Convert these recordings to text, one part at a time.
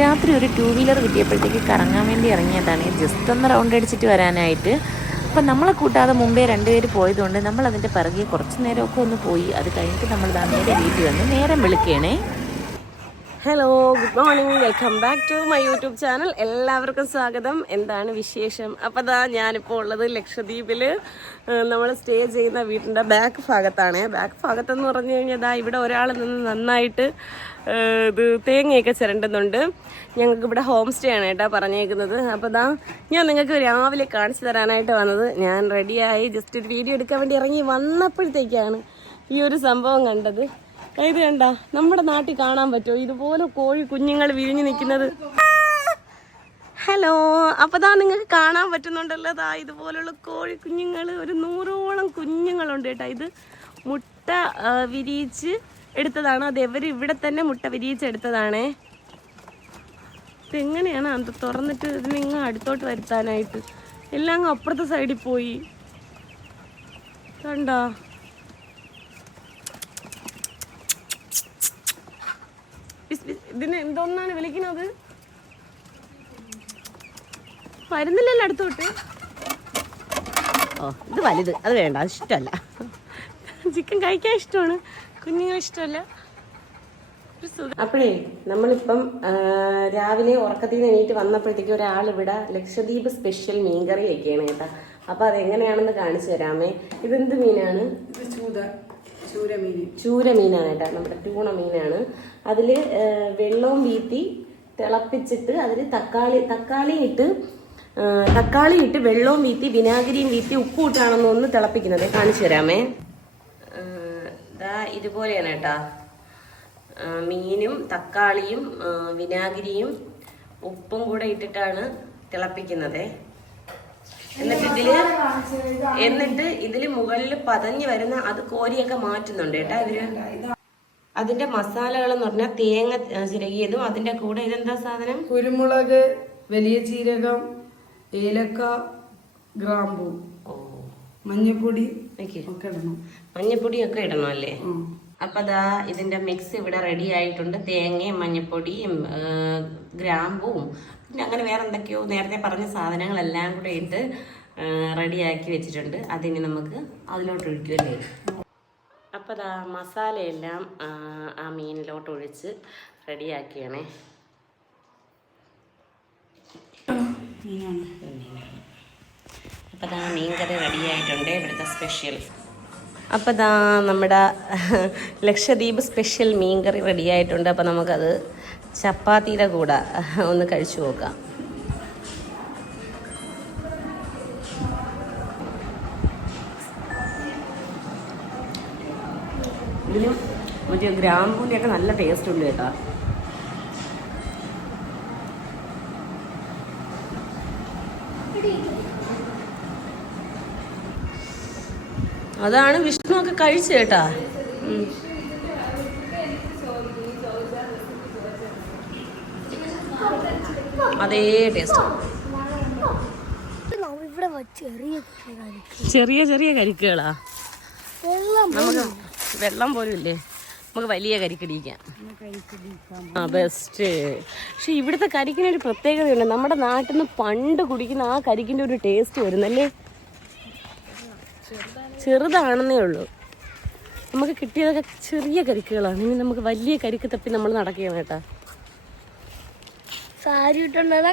രാത്രി ഒരു two wheeler കിട്ടിയപ്പോഴത്തേക്ക് കറങ്ങാൻ വേണ്ടി ഇറങ്ങിയതാണ്. ജസ്റ്റ് ഒന്ന് റൗണ്ട് അടിച്ചിട്ട് വരാനായിട്ട്. അപ്പം നമ്മളെ കൂട്ടാതെ മുമ്പേ രണ്ടുപേർ പോയതുകൊണ്ട് നമ്മൾ അതിന്റെ പിറകെ കുറച്ച് നേരമൊക്കെ ഒന്ന് പോയി. അത് കഴിഞ്ഞിട്ട് നമ്മൾ നേരെ വീട്ടിൽ വന്ന് നേരം വിളിക്കണേ. Hello good morning welcome back to my YouTube channel എല്ലാവർക്കും സ്വാഗതം. എന്താണ് വിശേഷം? അപ്പോൾ അതാ ഞാനിപ്പോൾ ഉള്ളത് ലക്ഷദ്വീപിൽ നമ്മൾ സ്റ്റേ ചെയ്യുന്ന വീടിന്റെ ബാക്ക് ഭാഗത്താണ്. ബാക്ക് ഭാഗത്തെന്ന് പറഞ്ഞു കഴിഞ്ഞാൽ ഇവിടെ ഒരാൾ നിന്ന് നന്നായിട്ട് ഇത് തേങ്ങയൊക്കെ ചിരണ്ടുന്നുണ്ട്. ഞങ്ങൾക്ക് ഇവിടെ ഹോം സ്റ്റേ ആണ് കേട്ടോ പറഞ്ഞേക്കുന്നത്. അപ്പോൾ ഇതാ ഞാൻ നിങ്ങൾക്ക് രാവിലെ കാണിച്ചു തരാനായിട്ട് വന്നത്. ഞാൻ റെഡിയായി ജസ്റ്റ് ഒരു വീഡിയോ എടുക്കാൻ വേണ്ടി ഇറങ്ങി വന്നപ്പോഴത്തേക്കാണ് ഈ ഒരു സംഭവം കണ്ടത്. ഇത് കണ്ട നമ്മുടെ നാട്ടിൽ കാണാൻ പറ്റുമോ? ഇതുപോലെ കോഴി കുഞ്ഞുങ്ങൾ വിരിഞ്ഞു നിൽക്കുന്നത്. ഹലോ അപ്പോൾ ദാ നിങ്ങൾക്ക് കാണാൻ പറ്റുന്നുണ്ടല്ലോ. ദാ ഇതുപോലുള്ള കോഴി കുഞ്ഞുങ്ങൾ ഒരു നൂറോളം കുഞ്ഞുങ്ങളുണ്ട് കേട്ടോ. ഇത് മുട്ട വിരിയിച്ച് എടുത്തതാണ്. അത് എവർ ഇവിടെ തന്നെ മുട്ട വിരിയിച്ചെടുത്തതാണേ. ഇതെങ്ങനെയാണ് അത് തുറന്നിട്ട് ഇതിനിങ്ങ് അടുത്തോട്ട് വരുത്താനായിട്ട്? എല്ലാം അങ്ങ് അപ്പുറത്തെ സൈഡിൽ പോയി. കണ്ടോ? ഇതിന് എന്തോന്നാണ് വിളിക്കുന്നത്? വരുന്നില്ലല്ലോ അടുത്തോട്ട്. ഓ ഇത് വലുത്. അത് വേണ്ട അത് ഇഷ്ടമല്ല. ചിക്കൻ കഴിക്കാൻ ഇഷ്ടമാണ്. കുഞ്ഞുങ്ങളെ ഇഷ്ടമല്ല അപ്പോഴേ നമ്മളിപ്പം രാവിലെ ഉറക്കത്തിൽ നിന്ന് എണീറ്റ് വന്നപ്പോഴത്തേക്ക് ഒരാൾ ഇവിടെ ലക്ഷദ്വീപ് സ്പെഷ്യൽ മീൻകറി ഒക്കെയാണ് കേട്ടോ. അപ്പൊ അതെങ്ങനെയാണെന്ന് കാണിച്ചു തരാമേ. ഇതെന്ത് മീനാണ്? ചൂര മീനാണ് കേട്ടോ നമ്മുടെ ട്യൂണ മീനാണ് അതിൽ വെള്ളവും വീത്തി തിളപ്പിച്ചിട്ട് അതിൽ തക്കാളി തക്കാളി ഇട്ട് തക്കാളി ഇട്ട് വെള്ളവും വീത്തി വിനാഗിരിയും വീത്തി ഉപ്പും ഇട്ടാണെന്ന് ഒന്ന് തിളപ്പിക്കുന്നത്. കാണിച്ചു തരാമേ. ദാ ഇതുപോലെയാണ് കേട്ടാ. മീനും തക്കാളിയും വിനാഗിരിയും ഉപ്പും കൂടെ ഇട്ടിട്ടാണ് തിളപ്പിക്കുന്നത്. എന്നിട്ട് ഇതിൽ എന്നിട്ട് ഇതിൽ മുകളിൽ പതഞ്ഞു വരുന്ന അത് കോരിയൊക്കെ മാറ്റുന്നുണ്ട് കേട്ടാ ഇവർ. അതിന്റെ മസാലകൾ എന്ന് പറഞ്ഞാൽ തേങ്ങ ചിരകിയതും അതിന്റെ കൂടെ ഇതെന്താ സാധനം? കുരുമുളക് വലിയ ജീരകം ഏലക്ക ഗ്രാമ്പു. മഞ്ഞപ്പൊടി ഒക്കെ ഇടണം. മഞ്ഞപ്പൊടിയൊക്കെ ഇടണം അല്ലേ. അപ്പൊ ദാ ഇതിന്റെ മിക്സ് ഇവിടെ റെഡി ആയിട്ടുണ്ട്. തേങ്ങയും മഞ്ഞപ്പൊടിയും ഗ്രാമ്പും പിന്നെ അങ്ങനെ വേറെ എന്തൊക്കെയോ നേരത്തെ പറഞ്ഞ സാധനങ്ങളെല്ലാം കൂടെ ഇട്ട് റെഡിയാക്കി വെച്ചിട്ടുണ്ട്. അതിനി നമുക്ക് അതിലോട്ട് ഒഴിക്കുമല്ലേ അപ്പൊ അതാ മസാലയെല്ലാം ആ, മീനിലോട്ട് ഒഴിച്ച് റെഡിയാക്കിയാണേ അപ്പോൾ ദാ മീൻകറി റെഡി ആയിട്ടുണ്ട് ഇവിടുത്തെ സ്പെഷ്യൽ ദാ നമ്മുടെ ലക്ഷദ്വീപ് സ്പെഷ്യൽ മീൻകറി റെഡിയായിട്ടുണ്ട്. അപ്പോൾ നമുക്കത് ചപ്പാത്തിയുടെ കൂടെ ഒന്ന് കഴിച്ചു നോക്കാം. ഇതിനും മറ്റേ നല്ല ടേസ്റ്റ് ഉണ്ട് കേട്ടോ. അതാണ് വിഷ്ണു ഒക്കെ കഴിച്ചു കേട്ടാ. അതേ ടേസ്റ്റ്. ചെറിയ ചെറിയ കരിക്കുകളാ വെള്ളം നമുക്ക് വെള്ളം പോലും ഇല്ലേ? നമുക്ക് വലിയ കരിക്കടിക്കാം ആ ബെസ്റ്റ് പക്ഷെ ഇവിടുത്തെ കരിക്കിനൊരു പ്രത്യേകതയുണ്ട്. നമ്മുടെ നാട്ടിൽ നിന്ന് പണ്ട് കുടിക്കുന്ന ആ കരിക്കിന്റെ ഒരു ടേസ്റ്റ് വരുന്നല്ലേ? ചെറുതാണെന്നേ ഉള്ളൂ. നമുക്ക് കിട്ടിയതൊക്കെ ചെറിയ കരിക്കുകളാണ്. ഇനി നമുക്ക് വലിയ കരിക്ക് തപ്പി നമ്മൾ നടക്കുകയാണ് കേട്ടാ. സാരി ഇട്ടോണ്ടാ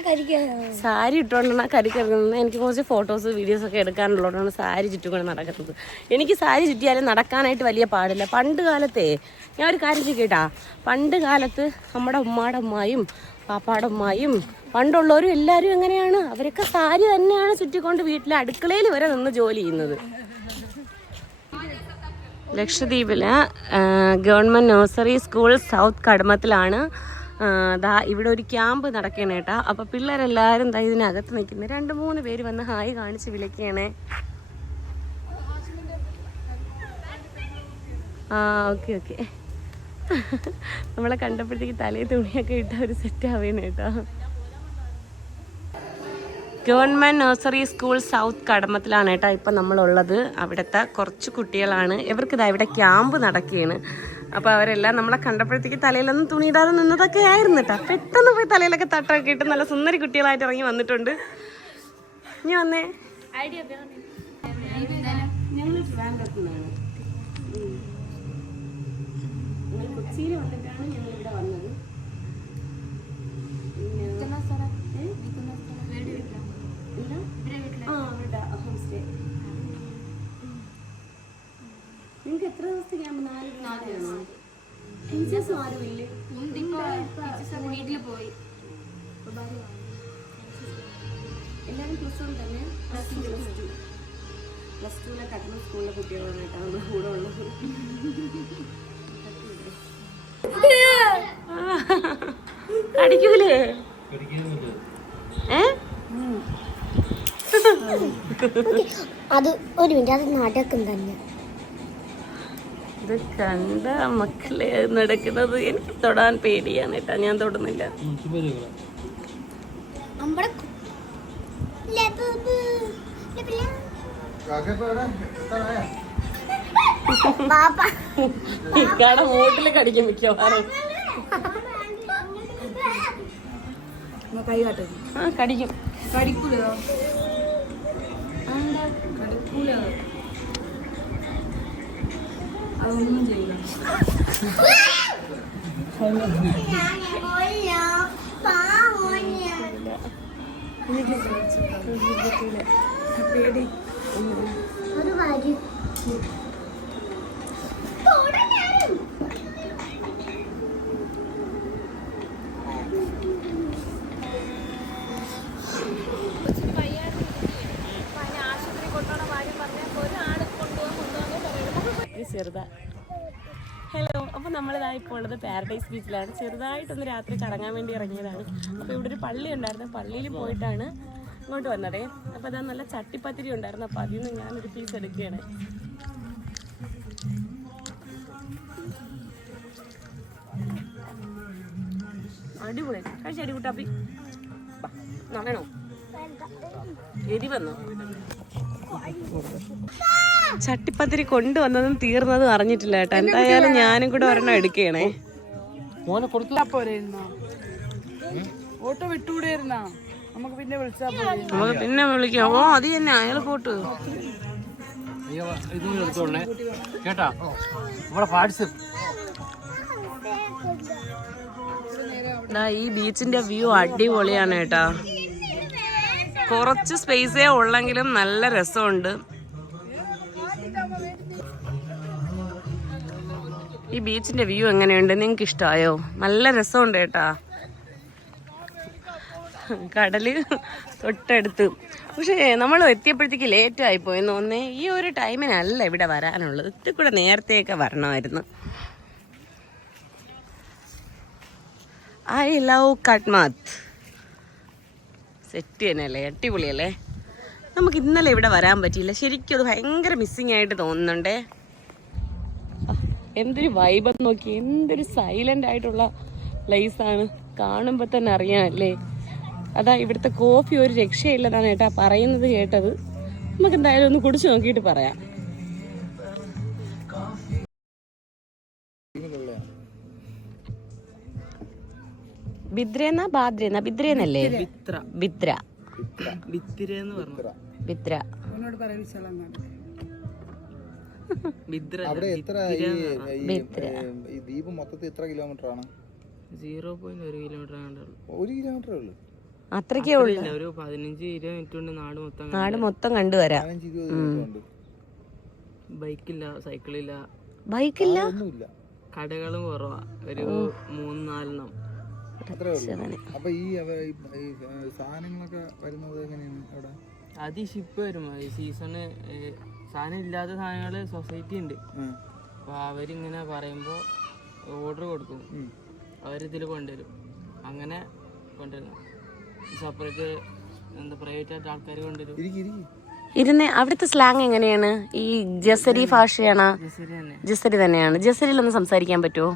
സാരി ഇട്ടുകൊണ്ടാണ് കരിക്ക് ഇറങ്ങുന്നത് എനിക്ക് കുറച്ച് ഫോട്ടോസ് വീഡിയോസ് ഒക്കെ എടുക്കാനുള്ളതാണ് സാരി ചുറ്റുകൊണ്ട് നടക്കുന്നത്. എനിക്ക് സാരി ചുറ്റിയാലും നടക്കാനായിട്ട് വലിയ പാടില്ല. പണ്ട് കാലത്തെ ഞാൻ ഒരു കാര്യം ചെയ്യട്ടാ പണ്ട് കാലത്ത് നമ്മുടെ ഉമ്മാടെ ഉമ്മായും പാപ്പാടെ ഉമ്മായും പണ്ടുള്ളവരും എല്ലാവരും എങ്ങനെയാണ്? അവരൊക്കെ സാരി തന്നെയാണ് ചുറ്റിക്കൊണ്ട് വീട്ടിലെ അടുക്കളയിൽ വരെ നിന്ന് ജോലി ചെയ്യുന്നത്. ലക്ഷദ്വീപിലെ ഗവൺമെന്റ് നഴ്സറി സ്കൂൾ സൗത്ത് കടമത്തിലാണ്. ദാ ഇവിടെ ഒരു ക്യാമ്പ് നടക്കണേ കേട്ടാ അപ്പൊ പിള്ളേരെല്ലാരും ദാ ഇതിനകത്ത് നിൽക്കുന്ന. രണ്ട് മൂന്ന് പേര് വന്ന് ഹായ് കാണിച്ച് വിളിക്കണേ. ആ ഓക്കെ ഓക്കെ. നമ്മളെ കണ്ടപ്പോഴത്തേക്ക് തലയിൽ തുണിയൊക്കെ ഇട്ട ഒരു സെറ്റ് ആവേനെ കേട്ടോ ഗവൺമെന്റ് നഴ്സറി സ്കൂൾ സൗത്ത് കടമത്തിലാണ് കേട്ടോ ഇപ്പം നമ്മളുള്ളത് അവിടുത്തെ കുറച്ച് കുട്ടികളാണ് ഇവർക്കിതാ ഇവിടെ ക്യാമ്പ് നടക്കുകയാണ് അപ്പോൾ അവരെല്ലാം നമ്മളെ കണ്ടപ്പോഴത്തേക്ക് തലയിലൊന്നും തുണിയിടാതെ നിന്നതൊക്കെ ആയിരുന്നു കേട്ടോ പെട്ടെന്ന് പോയി തലയിലൊക്കെ തട്ടൊക്കെ ഇട്ട് നല്ല സുന്ദരി കുട്ടികളായിട്ട് ഇറങ്ങി വന്നിട്ടുണ്ട് ഇനി വന്നേ ഞങ്ങൾ കൊച്ചിയിൽ വന്നിട്ടാണ് ഞങ്ങൾ ഇവിടെ വന്നത് ആ അവിടെ ഹോം സ്റ്റേ എത്ര ദിവസത്തെ ക്യാമ്പ് നാല് ടീച്ചേഴ്സും ആരും ഇല്ലേ? വീട്ടിൽ പോയി. എല്ലാവരും പ്ലസ് വൺ തന്നെ? Plus two plus two plus ടുവിലെ കട്ടണം സ്കൂളിലെ കുട്ടികളായിട്ടാണ് നമ്മുടെ കൂടെ ഉള്ളത് അടിക്കൂലേ? ഏ? അത് ഒരു മിനിറ്റ്. അത് നാടകം തന്നെ ഇത് കണ്ട മക്കളെ നടക്കുന്നത് എനിക്ക് തൊടാൻ പേടിയാണ് കേട്ടാ. ഞാൻ തൊടുന്നില്ല. ഇക്കാടെ മൂട്ടിൽ കടിക്കും മിക്കവാറും. കൈ കാട്ടരുത് ആ കടിക്കും. കടിക്കൂല കടിക്കൂല അതൊന്നും ചെയ്യില്ല. പേടി ഒരു കാര്യം ചെറുതാ. ഹലോ അപ്പോൾ നമ്മളിതാ ഇപ്പോൾ ഉള്ളത് പാരഡൈസ് ബീച്ചിലാണ് ചെറുതായിട്ടൊന്ന് രാത്രി കറങ്ങാൻ വേണ്ടി ഇറങ്ങിയതാണ്. അപ്പോൾ ഇവിടെ ഒരു പള്ളി ഉണ്ടായിരുന്നു. പള്ളിയിൽ പോയിട്ടാണ് ഇങ്ങോട്ട് വന്നതേ. അപ്പോൾ അതാ നല്ല ചട്ടിപ്പത്തിരി ഉണ്ടായിരുന്നു. അപ്പോൾ അതിൽ നിന്ന് ഞാനൊരു പീസ് എടുക്കുകയാണ്. അടിപൊളി. കഴിച്ച അടികൂട്ടാപ്പി വേണോ എരി വന്നോ. ചട്ടിപ്പത്തിരി കൊണ്ടുവന്നതും തീർന്നതും അറിഞ്ഞിട്ടില്ല കേട്ടോ. എന്തായാലും ഞാനും കൂടെ ഒരെണ്ണം എടുക്കണേ. പോരായിരുന്നോ ഓട്ടോ വിട്ടുകൂടായിരുന്നാ നമുക്ക് പിന്നെ വിളിച്ചാ നമുക്ക് പിന്നെ വിളിക്കാം. ഓ അത് തന്നെ അയാൾ പോട്ട് ഇത് എടുത്തോളേ കേട്ടാ? നമ്മുടെ ഈ ബീച്ചിന്റെ വ്യൂ അടിപൊളിയാണ് കേട്ടാ. കുറച്ച് സ്പേസേ ഉള്ളെങ്കിലും നല്ല രസമുണ്ട്. ഈ ബീച്ചിന്റെ വ്യൂ എങ്ങനെയുണ്ട്? നിങ്ങൾക്ക് ഇഷ്ടമായോ നല്ല രസമുണ്ട് കേട്ടാ. കടൽ തൊട്ടടുത്ത്. പക്ഷേ നമ്മൾ എത്തിയപ്പോഴത്തേക്ക് ആയി പോയെന്ന് തോന്നേ ഈ ഒരു ടൈമിനല്ല ഇവിടെ വരാനുള്ളത്. ഇത്തിരി കൂടെ നേരത്തെയൊക്കെ വരണമായിരുന്നു. ഐ ലവ് കട്ട്മാത്ത് സെറ്റ് തന്നെയല്ലേ? അടിപൊളിയല്ലേ? നമുക്ക് ഇന്നലെ ഇവിടെ വരാൻ പറ്റിയില്ല. ശരിക്കും അത് ഭയങ്കര മിസ്സിങ് ആയിട്ട് തോന്നുന്നുണ്ടേ. എന്തൊരു വൈബം നോക്കി എന്തൊരു സൈലന്റ് ആയിട്ടുള്ള പ്ലേസാണ് ആണ്. കാണുമ്പോൾ തന്നെ അറിയാം അല്ലേ? അതാ ഇവിടുത്തെ കോഫി ഒരു രക്ഷയില്ലെന്നാണ് ഏട്ടാ പറയുന്നത് കേട്ടത്. നമുക്ക് എന്തായാലും ഒന്ന് കുടിച്ചു നോക്കിയിട്ട് പറയാം. ബിദ്രേന്ന? ബാദ്രേന്ന ബിദ്രേന്നല്ലേ ബിദ്ര ബിത്ര അവനോട് പറയാൻ അവിടെ എത്ര ഈ ഈ, ദ്വീപ് മൊത്തത്തിൽ എത്ര കിലോമീറ്റർ ആണ്? സീറോ പോയിന്റ് ഒരു കിലോമീറ്റർ ഒരു കിലോമീറ്റർ ഉള്ളു. അത്രയ്ക്കേ ഉള്ളു. ഒരു പതിനഞ്ച് ഇരുപത് മിനിറ്റ് കൊണ്ട് നാട് മൊത്തം നാട് മൊത്തം കണ്ടുവരാം ബൈക്കില്ല സൈക്കിളില്ല. ബൈക്കില്ല? ഒന്നുമില്ല കടകളും കുറവാ. ഒരു മൂന്ന് നാലെണ്ണം. അപ്പൊ ഈ സാധനങ്ങളൊക്കെ വരുന്നത് എങ്ങനെയാണ് അവിടെ? അത് ഈ ഷിപ്പ് വരും. ഈ സീസണ് സാധനം ഇല്ലാത്ത സാധനങ്ങൾ സൊസൈറ്റി ഉണ്ട്. അപ്പോൾ അപ്പൊ അവരിങ്ങനെ പറയുമ്പോ ഓർഡർ കൊടുക്കും. അവരിതിൽ കൊണ്ടുവരും. അങ്ങനെ കൊണ്ടുവരും. സെപ്പറേറ്റ് എന്താ പ്രൈവറ്റ് ആയിട്ട് ആൾക്കാർ കൊണ്ടുവരും. ഇരുന്ന് അവിടുത്തെ സ്ലാങ് എങ്ങനെയാണ്? ഈ ജസരി ഭാഷയാണ്. ജസരി തന്നെയാണ്. ജസരിയിൽ ഒന്ന് സംസാരിക്കാൻ പറ്റുമോ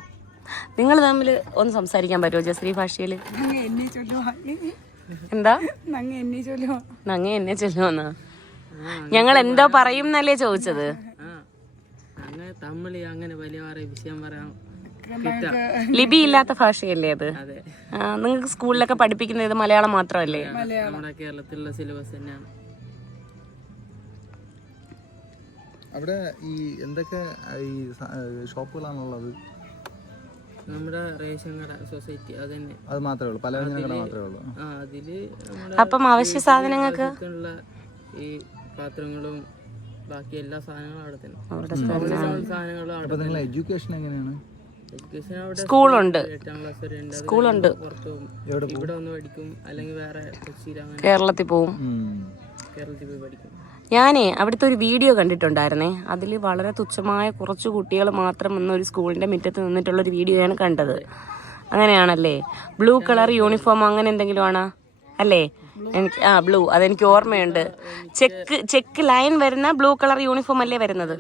നിങ്ങൾ തമ്മിൽ ഒന്ന് സംസാരിക്കാൻ പറ്റുമോ ജസരി ഭാഷയിൽ എന്നെ ചൊല്ലുവാ. എന്താ? നങ്ങ എന്നെ ചൊല്ലുവന്നാ നങ്ങ എന്നെ ചൊല്ലുമെന്നാ ഞങ്ങൾ എന്തോ പറയും എന്നല്ലേ ചോദിച്ചത് അങ്ങനെ തമിഴ് അങ്ങനെ വലിയ വിഷയം പറയാം ലിപി ഇല്ലാത്ത ഭാഷയല്ലേ അത്? നിങ്ങൾക്ക് സ്കൂളിലൊക്കെ പഠിപ്പിക്കുന്നത് ഇത് മലയാളം മാത്രമല്ലേ? നമ്മുടെ കേരളത്തിലുള്ള സിലബസ് തന്നെയാണ്. അവിടെ ഈ എന്തൊക്കെ ഈ ഷോപ്പുകളാണുള്ളത്? നമ്മുടെ റേഷൻ കട സൊസൈറ്റി അത് തന്നെ അത് മാത്രമേ ഉള്ളൂ. പലവ്യഞ്ജന കട മാത്രമേ ഉള്ളൂ. ആ അതിൽ നമ്മുടെ അപ്പം അവശ്യ സാധനങ്ങൾക്ക്? ഈ പാത്രങ്ങളും ബാക്കി എല്ലാ സാധനങ്ങളും അവിടെ തന്നെ. അവിടെ സാധനങ്ങളും അവിടെ അപ്പൊ നിങ്ങളെ എഡ്യൂക്കേഷൻ എങ്ങനെയാണ്? എഡ്യൂക്കേഷൻ അവിടെ സ്കൂളുണ്ട്. എട്ടാം ക്ലാസ് വരെ ഉണ്ട്. അത് സ്കൂളുണ്ട്. പുറത്ത് പോകും ഇവിടെ ഒന്ന് പഠിക്കും. അല്ലെങ്കിൽ വേറെ കൊച്ചിയിൽ അങ്ങനെ കേരളത്തിൽ പോവും. ഉം. കേരളത്തിൽ പോയി പഠിക്കും. ഞാനേ അവിടുത്തെ ഒരു വീഡിയോ കണ്ടിട്ടുണ്ടായിരുന്നേ. അതിൽ വളരെ തുച്ഛമായ കുറച്ച് കുട്ടികൾ മാത്രം ഇന്ന് ഒരു സ്കൂളിന്റെ മുറ്റത്ത് നിന്നിട്ടുള്ള ഒരു വീഡിയോ ആണ് കണ്ടത്. അങ്ങനെയാണല്ലേ? ബ്ലൂ കളർ യൂണിഫോം അങ്ങനെ എന്തെങ്കിലും ആണോ? അല്ലേ? എനിക്ക് ആ ബ്ലൂ. അതെനിക്ക് ഓർമ്മയുണ്ട്. ചെക്ക് ചെക്ക് ലൈൻ വരുന്ന ബ്ലൂ കളർ യൂണിഫോം അല്ലേ വരുന്നത്?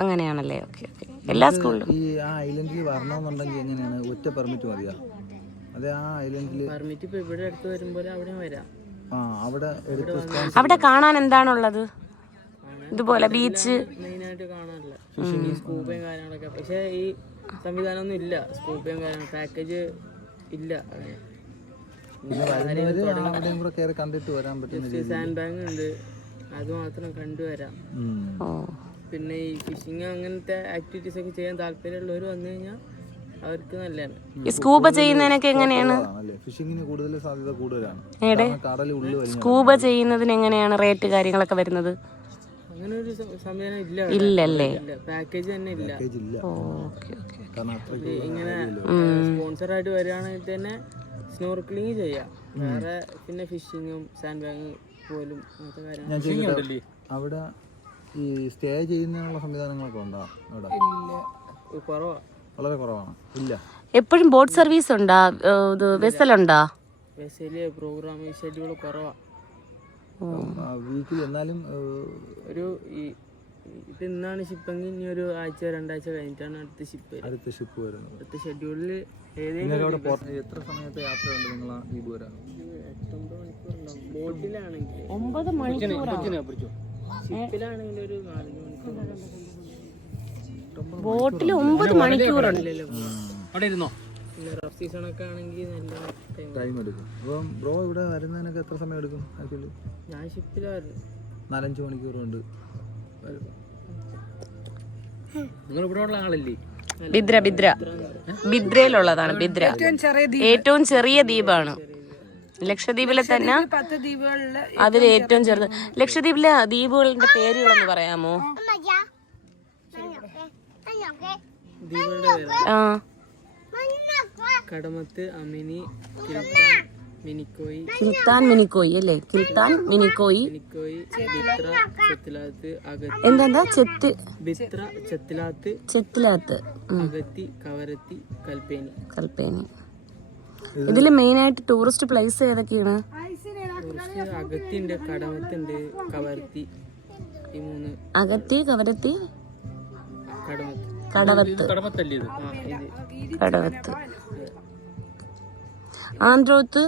അങ്ങനെയാണല്ലേ? Okay okay. എല്ലാ സ്കൂളിലും. ഈ ആ ഐലൻഡിൽ വരണമെന്നുണ്ടെങ്കിൽ എങ്ങനെയാണ്? ഒറ്റ പെർമിറ്റ് മതിയാ? അതെ ആ ഐലൻഡിൽ പെർമിറ്റ് ഇപ്പൊ ഇവിടെ അടുത്ത് വരുമ്പോൾ അവിടെ വരാം. അവിടെ അവിടെ കാണാൻ എന്താണുള്ളത്? ഇതുപോലെ ബീച്ച് സ്കൂബയും കാര്യങ്ങളൊക്കെ പക്ഷേ ഈ സംവിധാനമൊന്നും ഇല്ല. സ്കൂബയും കാര്യങ്ങളും പാക്കേജ് ഇല്ല സാൻഡ് ബാങ്ക് ഉണ്ട്. അത് മാത്രം കണ്ടുവരാം ഓ. പിന്നെ ഈ ഫിഷിങ് അങ്ങനത്തെ ആക്ടിവിറ്റീസ് ഒക്കെ ചെയ്യാൻ താല്പര്യമുള്ളവർ വന്നു കഴിഞ്ഞാൽ അവർക്ക് നല്ലതാണ്. സ്കൂബ ചെയ്യുന്നതിനൊക്കെ എങ്ങനെയാണ്? ഫിഷിങ്ങിന് കൂടുതൽ സാധ്യത കൂടുതലാണ്. സ്കൂബ ചെയ്യുന്നതിന് എങ്ങനെയാണ് റേറ്റ് കാര്യങ്ങളൊക്കെ വരുന്നത്? ഇല്ലല്ലേ? പാക്കേജ് തന്നെ ഇല്ല. പാക്കേജ് ഇല്ല. ഓക്കെ ഓക്കെ കാരണം അത്രയ്ക്ക് ഇങ്ങനെ സ്പോൺസർ ആയിട്ട് വരികയാണെങ്കിൽ തന്നെ സ്നോർക്കിളിങ് ചെയ്യാം. വേറെ പിന്നെ ഫിഷിങ്ങും സാൻഡ് ബാഗ് പോലും അങ്ങനത്തെ അവിടെ ഈ സ്റ്റേ ചെയ്യുന്നതിനുള്ള സംവിധാനങ്ങളൊക്കെ ഉണ്ടോ അവിടെ? കുറവാ. വളരെ കുറവാണ്. ഇല്ല. എപ്പോഴും ബോട്ട് സർവീസ് ഉണ്ടാ? ഇത് വെസലുണ്ടാ? ബസ്സിൽ പ്രോഗ്രാം ഷെഡ്യൂൾ കുറവാ. വീക്കിൽ എന്നാലും ഒരു ഈ ഇത് ഇന്നാണ് ഷിപ്പെങ്കിൽ ഇനി ഒരു ആഴ്ച രണ്ടാഴ്ച കഴിഞ്ഞിട്ടാണ് അടുത്ത ഷിപ്പ് അടുത്ത ഷിപ്പ് വരുന്നത്. അടുത്ത ഷെഡ്യൂളിൽ എത്ര സമയത്തെ യാത്രയുണ്ട് നിങ്ങൾ ആ ദ്വീപ് വരാൻ ബോട്ടിലാണെങ്കിൽ ഒമ്പത് മണിക്കൂർ ഷിപ്പിലാണെങ്കിൽ ഒരു നാലഞ്ച് മണിക്കൂർ ബോട്ടിൽ ഒമ്പത് മണിക്കൂറുണ്ടല്ലോ അവിടെ ഇരുന്നോ? ടൈം എടുക്കും. അപ്പം ബ്രോ ഇവിടെ വരുന്നതിനൊക്കെ എത്ര സമയം എടുക്കും ആക്ച്വലി ഞാൻ ഷിപ്പിലായിരുന്നു നാലഞ്ച് മണിക്കൂർ കൊണ്ട് നിങ്ങൾ ഇവിടെ ഉള്ള ആളല്ലേ? ബിദ്ര ബിദ്ര. ബിദ്രയിലുള്ളതാണ് ബിദ്ര. ഏറ്റവും ചെറിയ ദ്വീപാണ്. ലക്ഷദ്വീപിലെ തന്നെ അതിൽ ഏറ്റവും ചെറുത്. ലക്ഷദ്വീപിലെ ദ്വീപുകളുടെ പേരുകളൊന്ന് പറയാമോ? ആ. കടമത്ത് അമിനി മിനിക്കോയി. കിൽത്താൻ മിനിക്കോയി അല്ലേ? കിൽത്താൻ മിനിക്കോയി. മിനിക്കോയി ബിത്ര ചെത്തിലാത്ത് അഗത്തി. എന്താ ചെത്ത്. ബിത്ര ചെത്തിലാത്ത്. ചെത്തിലാത്ത്. അഗത്തി കവരത്തി കൽപ്പേനി. കൽപ്പേനി. ഇതിൽ മെയിൻ ആയിട്ട് ടൂറിസ്റ്റ് പ്ലേസ് ഏതൊക്കെയാണ്? കടമത്തുണ്ട് കവരത്തി. അകത്തി കവരത്തി കടവത്ത്. കടവത്ത്. ആന്ധ്രോത്ത്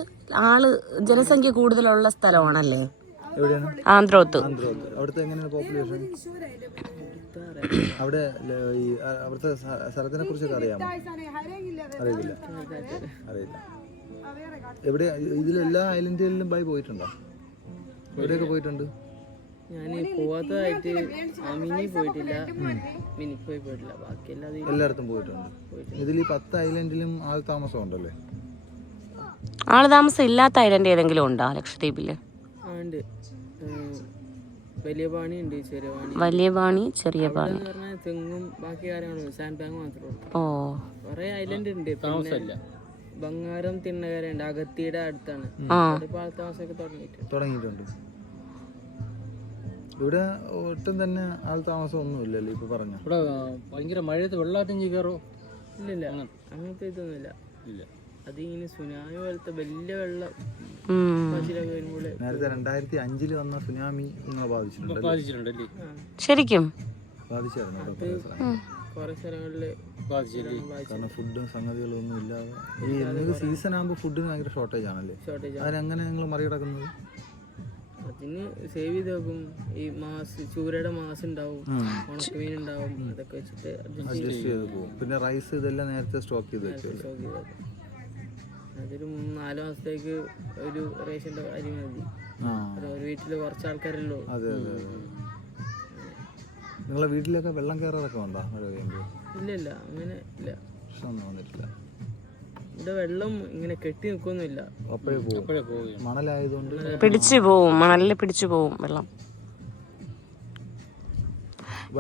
ആൾ ജനസംഖ്യ കൂടുതലുള്ള സ്ഥലമാണല്ലേ? എവിടെയാണ്? ആന്ധ്രോത്ത് അവിടുത്തെ എങ്ങനെയാണ് പോപ്പുലേഷൻ അവിടെ ഈ അവിടുത്തെ സ്ഥലത്തിനെ കുറിച്ചൊക്കെ അറിയാമോ? അറിയില്ല. അറിയില്ല. എവിടെ ഇതിലെല്ലാ ഐലൻഡുകളിലും ബൈ പോയിട്ടുണ്ടോ? എവിടെയൊക്കെ പോയിട്ടുണ്ട്? ഞാൻ പോവാത്തതായിട്ട് അമിനി പോയിട്ടില്ല. മിനിക്കോയി പോയിട്ടില്ല. ബാക്കി എല്ലാ എല്ലായിടത്തും പോയിട്ടുണ്ട്. ഇതിൽ ഈ പത്ത് ഐലൻഡിലും ആൾ താമസം ഉണ്ടല്ലേ? ആൾ താമസം ഇല്ലാത്ത ഐലൻഡ് ഏതെങ്കിലും ഉണ്ടോ ലക്ഷദ്വീപിൽ? ഉണ്ട്. വലിയ പാണി ഉണ്ട് ചെറിയ പാണി. വലിയ പാണി ചെറിയ പാണി. തെങ്ങും ബാക്കി കാര്യങ്ങളും സാൻഡ് ബാങ്ക് മാത്രമേ ഓ. കുറെ ഐലൻഡ് ഉണ്ട്. ബംഗാരം തിണ്ണകര ഉണ്ട്. അഗത്തിയുടെ അടുത്താണ്. തുടങ്ങിയിട്ടുണ്ട്. ഇവിടെ ഒട്ടും തന്നെ ആൾ താമസം ഒന്നും ഇല്ലല്ലോ ഇപ്പൊ പറഞ്ഞ. ഇവിടെ ഭയങ്കര മഴയത്ത് വെള്ളാട്ടം ചെയ്യാറോ ഇല്ലില്ല. അങ്ങനത്തെ ഇതൊന്നുമില്ല. ഇല്ല. അതിങ്ങനെ സുനാമി പോലത്തെ വലിയ വെള്ളം നേരത്തെ രണ്ടായിരത്തി അഞ്ചിൽ വന്ന സുനാമി നിങ്ങളെ ബാധിച്ചിട്ടുണ്ട് ശരിക്കും? ബാധിച്ചായിരുന്നു? കുറേ സ്ഥലം. കുറെ സ്ഥലങ്ങളിൽ കാരണം ഫുഡും സംഗതികളും ഒന്നും ഇല്ലാതെ ഈ നിങ്ങൾക്ക് സീസൺ ആകുമ്പോൾ ഫുഡിന് ഭയങ്കര ഷോർട്ടേജ് ആണല്ലേ? ഷോർട്ടേജ് അതിനെങ്ങനെ നിങ്ങൾ മറികടക്കുന്നത്? അതിന് സേവ് ചെയ്ത് വെക്കും ഈ മാസ് ചൂരയുടെ മാസ് ഉണ്ടാവും ഉണക്കമീൻ ഉണ്ടാവും അതൊക്കെ വെച്ചിട്ട് അഡ്ജസ്റ്റ് ചെയ്ത് പോകും പിന്നെ റൈസ് ഇതെല്ലാം നേരത്തെ സ്റ്റോക്ക് ചെയ്ത് വെച്ചു stock ചെയ്ത് വെക്കും. അതൊരു മൂന്ന് നാല് മാസത്തേക്ക് ഒരു റേഷന്റെ അരി മതി. ഒരു വീട്ടിൽ കുറച്ച് ആൾക്കാരല്ലോ അതെ അതെ അതെ. നിങ്ങളെ വീട്ടിലൊക്കെ വെള്ളം കയറാറൊക്കെ ഉണ്ടോ മഴ പെയ്യുമ്പോൾ ഇല്ല ഇല്ല. അങ്ങനെ ഇല്ല. പ്രശ്നമൊന്നും വന്നിട്ടില്ല. ഇവിടെ വെള്ളം ഇങ്ങനെ കെട്ടി നിൽക്കൊന്നുമില്ല അപ്പോഴേ പോകും മണലായതുകൊണ്ട് പിടിച്ചു പോവും മണലിൽ പിടിച്ചു പോവും വെള്ളം.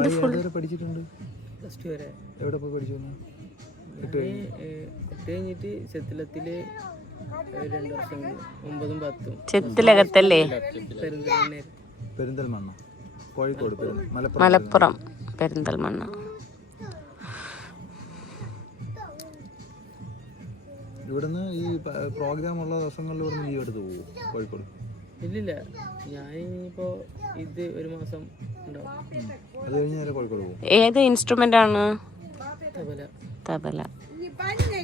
ഏതുവരെ പഠിച്ചിട്ടുണ്ട്? പ്ലസ് ടു വരെ. എവിടെ പോയി പഠിച്ചു വന്നു? എട്ട് കഴിഞ്ഞ്. എട്ട് കഴിഞ്ഞിട്ട് ചെത്തിലത്തിൽ ഒരു രണ്ട് വർഷം കഴിഞ്ഞു. ഒമ്പതും പത്തും. ചെത്തിലകത്തല്ലേ? പെരുന്തൽമണ്ണ പെരിന്തൽമണ്ണ. കോഴിക്കോട് പെരിന്തൽ മലപ്പുറം. മലപ്പുറം പെരിന്തൽമണ്ണ. ഇവിടുന്ന് ഈ പ്രോഗ്രാം ഉള്ള ദിവസങ്ങളിൽ ഇവിടുന്ന് ലീവ് എടുത്ത് പോകും കോഴിക്കോട്? ഇല്ലില്ല. ഞാൻ ഇനിയിപ്പോ ഇത് ഒരു മാസം ഉണ്ടാവും. അത് കഴിഞ്ഞ് നേരെ കോഴിക്കോട് പോകും ഏത് ഇൻസ്ട്രുമെന്റ് ആണ്? തബല. തബല.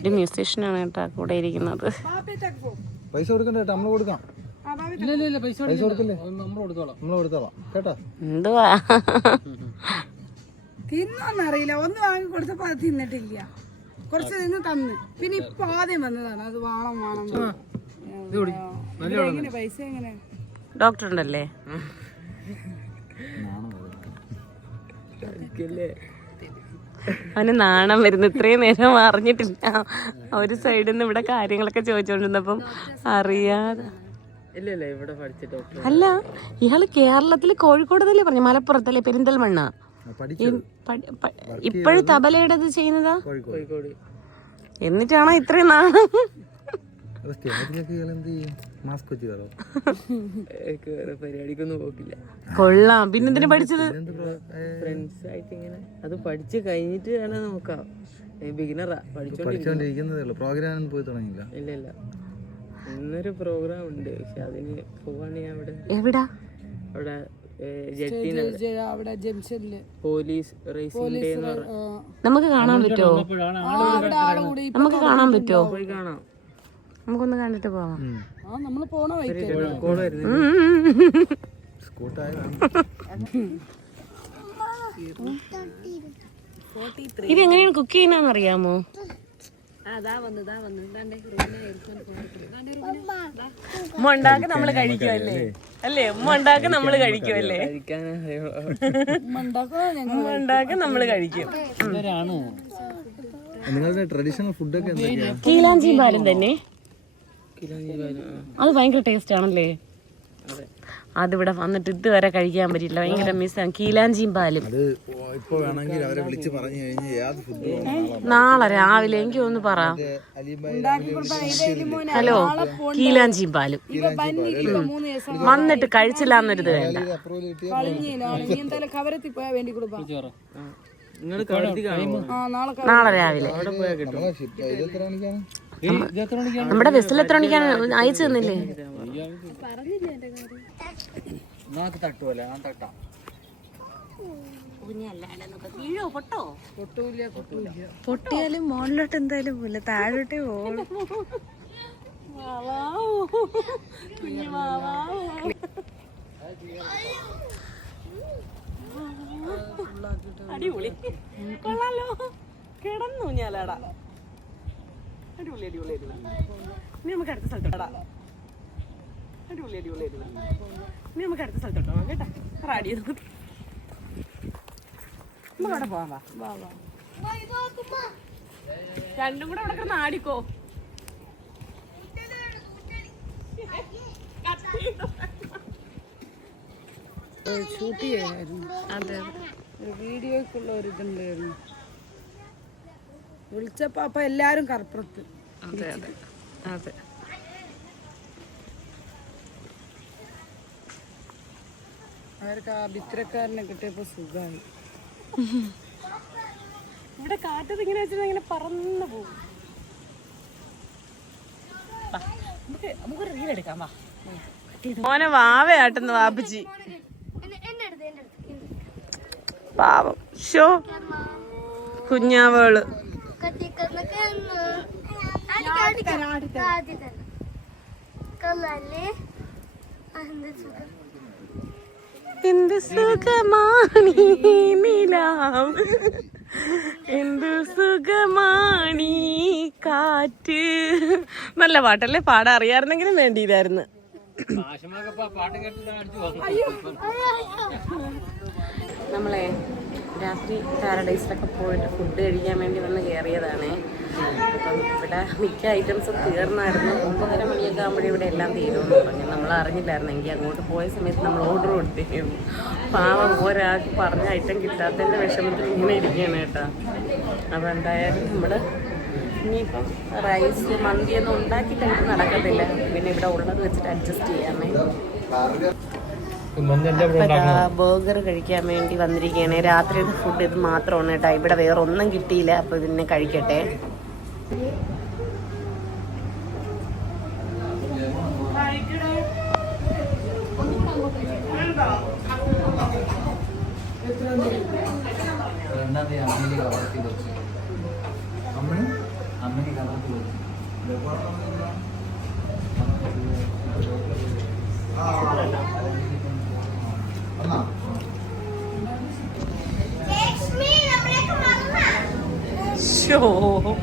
ഒരു മ്യൂസീഷ്യനാണ് കേട്ടോ കൂടെ ഇരിക്കുന്നത്. പൈസ കൊടുക്കണ്ട കേട്ടോ നമ്മൾ കൊടുക്കാം. ഇല്ല ഇല്ല ഇല്ല പൈസ കൊടുത്തോളാം. നമ്മൾ കൊടുത്തോളാം. കേട്ടാ? എന്തുവാ? തിന്നോന്നറിയില്ല. ഒന്ന് വാങ്ങി കൊടുത്തപ്പോ അത് തിന്നിട്ടില്ല. കുറച്ച് നിന്ന് തന്ന്. പിന്നെ ഇപ്പൊ ആദ്യം വന്നതാണ്. അത് വാണം വാണം. എങ്ങനെ പൈസ എങ്ങനെ? ഡോക്ടർ ഉണ്ടല്ലേ? അവന് നാണം വരുന്നു. ഇത്രയും നേരം അറിഞ്ഞിട്ടില്ല. ഒരു സൈഡിൽ നിന്ന് ഇവിടെ കാര്യങ്ങളൊക്കെ ചോദിച്ചോണ്ടിരുന്നപ്പം അറിയാതെ. അല്ല ഇയാൾ കേരളത്തിൽ കോഴിക്കോട് തന്നെ പറഞ്ഞു? മലപ്പുറത്തല്ലേ? പെരിന്തൽമണ്ണ. ഇപ്പോഴും തബലയുടെ ഇത് ചെയ്യുന്നതാ എന്നിട്ടാണോ ഇത്രയും നാണം കൊള്ളാം. പിന്നെന്തിനു പഠിച്ചത്? എന്ത് ഫ്രണ്ട്സ് ആയിട്ട് ഇങ്ങനെ അത് പഠിച്ചു കഴിഞ്ഞിട്ട് വേണം നോക്കാം. ബിഗിനറാ പ്രോഗ്രാം പോയി തുടങ്ങിയില്ല. ഇല്ല ഇല്ല. ഇന്നൊരു പ്രോഗ്രാം ഉണ്ട്. പക്ഷെ അതിന് പോവാണെങ്കിൽ അവിടെ എവിടാ? അവിടെ അവിടെ ജംഗ്ഷനിൽ. പോലീസ് റേസിംഗ് ഡേ എന്ന് പറഞ്ഞ നമുക്ക് കാണാൻ പറ്റുമോ? നമുക്ക് കാണാൻ പറ്റുമോ? പോയി കാണാം. നമുക്കൊന്ന് കണ്ടിട്ട് പോവാം. ആ നമ്മൾ പോണ ഇത് എങ്ങനെയാണ് കുക്ക് ചെയ്യുന്നതെന്ന് അറിയാമോ? ഉമ്മ. ഉണ്ടാക്കി നമ്മൾ കഴിക്കുമല്ലേ അല്ലേ? ഉമ്മ ഉണ്ടാക്കി നമ്മൾ കഴിക്കുമല്ലേ ഉമ്മ ഉണ്ടാക്കി? നമ്മൾ കഴിക്കും. നിങ്ങളുടെ ട്രഡീഷണൽ ഫുഡൊക്കെ എന്തൊക്കെയാ? കീലാഞ്ചിയും പാലും തന്നെ. അത് ഭയങ്കര ടേസ്റ്റ് ആണല്ലേ? അതെ. അതിവിടെ വന്നിട്ട് ഇതുവരെ കഴിക്കാൻ പറ്റില്ല ഭയങ്കര മിസ്സാണ് കീലാഞ്ചിയും പാലും. അത് ഇപ്പൊ വേണമെങ്കിൽ അവരെ വിളിച്ച് പറഞ്ഞു കഴിഞ്ഞാൽ ഫുഡ് നാളെ രാവിലെ എനിക്ക് ഒന്ന് പറ. ഹലോ കീലാഞ്ചിയും പാലും. മൂന്ന് ദിവസം വന്നിട്ട് കഴിച്ചില്ലാന്നൊരിത് വേണ്ട. നാളെ നാളെ രാവിലെ. അവിടെ പോയാൽ എത്ര മണിക്കാണ്? എത്ര മണിക്കാണ്? നമ്മുടെ ബസ്സിൽ എത്ര മണിക്കാണ്? അയച്ചു തന്നില്ലേ? നമുക്ക് തട്ടുമല്ലേ ഞാൻ തട്ടാം. പൊട്ടിയാലും മോളിലോട്ട് എന്തായാലും പോലെ താഴോട്ടേ പോകും അടിപൊളി. കൊള്ളാലോ. കിടന്നു ഞാൻ അടിപൊളി അടിപൊളി അടിപൊളി. ഇനി നമുക്ക് അടുത്ത സ്ഥലത്തോട്ടാ അടിപൊളി അടിപൊളി അടിപൊളി. ഇനി നമുക്ക് അടുത്ത സ്ഥലത്തോട്ടോ കേട്ടാ. റാഡി നമുക്ക് അവിടെ പോവാം വാ. വാ വാ. രണ്ടും കൂടെ അവിടെ കിടന്ന് ആടിക്കോ. ഷൂട്ട് ചെയ്യായിരുന്നു അതെ. ഒരു വീഡിയോക്കുള്ള ഒരു ഇതുണ്ടായിരുന്നു. വിളിച്ചപ്പോ അപ്പൊ എല്ലാരും കറപ്പുറത്ത് അതെ അതെ. അതെ. അവർക്ക് ആ വിത്രക്കാരനെ കിട്ടിയപ്പോ സുഖമായി. ഇവിടെ കാറ്റത്ത് ഇങ്ങനെ വെച്ചിട്ട് ഇങ്ങനെ പറന്നു പോകും നമുക്ക് നമുക്കൊരു റീൽ എടുക്കാം വാ. മോനെ വാവയാട്ടെന്ന് വാപ്പിച്ചി. പാവം. ഷോ കുഞ്ഞാവൾ. കൊള്ളാല്ലേ? എന്ത് സുഖം എന്ത് സുഖമാണി നിലാവ് എന്തു സുഖമാണി കാറ്റ്? നല്ല പാട്ടല്ലേ? പാടാൻ അറിയാറുണ്ടെങ്കിലും വേണ്ടിയില്ലായിരുന്നു. നമ്മളെ രാത്രി പാരഡൈസിലൊക്കെ പോയിട്ട് ഫുഡ് കഴിക്കാൻ വേണ്ടി വന്ന് കയറിയതാണ്. അപ്പം ഇവിടെ മിക്ക ഐറ്റംസും തീർന്നായിരുന്നു. ഒമ്പതര മണിയൊക്കെ ആകുമ്പോഴേ ഇവിടെ എല്ലാം തീരുമെന്ന് പറഞ്ഞു നമ്മൾ അറിഞ്ഞില്ലായിരുന്നെങ്കിൽ അങ്ങോട്ട് പോയ സമയത്ത് നമ്മൾ ഓർഡർ കൊടുത്തിരുന്നു പാവം ഒരാൾക്ക് പറഞ്ഞ ഐറ്റം കിട്ടാത്തതിന്റെ വിഷമത്തിൽ ഇങ്ങനെ ഇരിക്കുകയാണ് കേട്ടോ. അപ്പോൾ എന്തായാലും നമ്മൾ ഇനിയിപ്പം റൈസ് മന്തിയൊന്നും ഉണ്ടാക്കി കഴിച്ച് നടക്കത്തില്ല. പിന്നെ ഇവിടെ ഉള്ളത് വെച്ചിട്ട് അഡ്ജസ്റ്റ് ചെയ്യാമേ. ബർഗർ കഴിക്കാൻ വേണ്ടി വന്നിരിക്കുകയാണ് രാത്രിയുടെ ഫുഡ് ഇത് മാത്രമാണ് കേട്ടോ. ഇവിടെ വേറെ ഒന്നും കിട്ടിയില്ല. അപ്പൊ പിന്നെ കഴിക്കട്ടെ. ഷോ よ